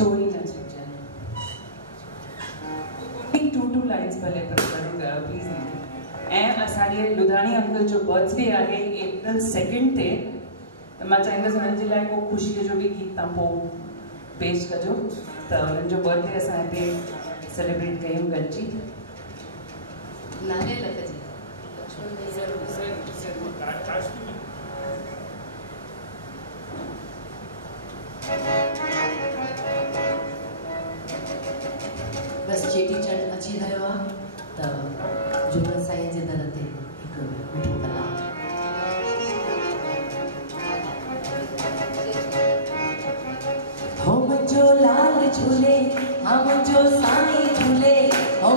छोड़ी न छॾजनि। Two lines भले प्लीज़। ऐं असांजे लुधाणी अंकल जो बर्थडे आहे April 2 ते, त मां चाहींदसि हुननि जे लाइ को ख़ुशीअ जो बि गीत तव्हां पोइ पेश कजो, त हुननि जो बर्थडे असां हिते सेलिब्रेट कयूं गॾिजी। नाले लॻिजे बस चेटीचंड अची रहियो आहे, त झूलण साईं जे दर ते हिकु मिठो कलाम। हो मुंहिंजो लाल झूले, हा मुंहिंजो साईं झूले, हो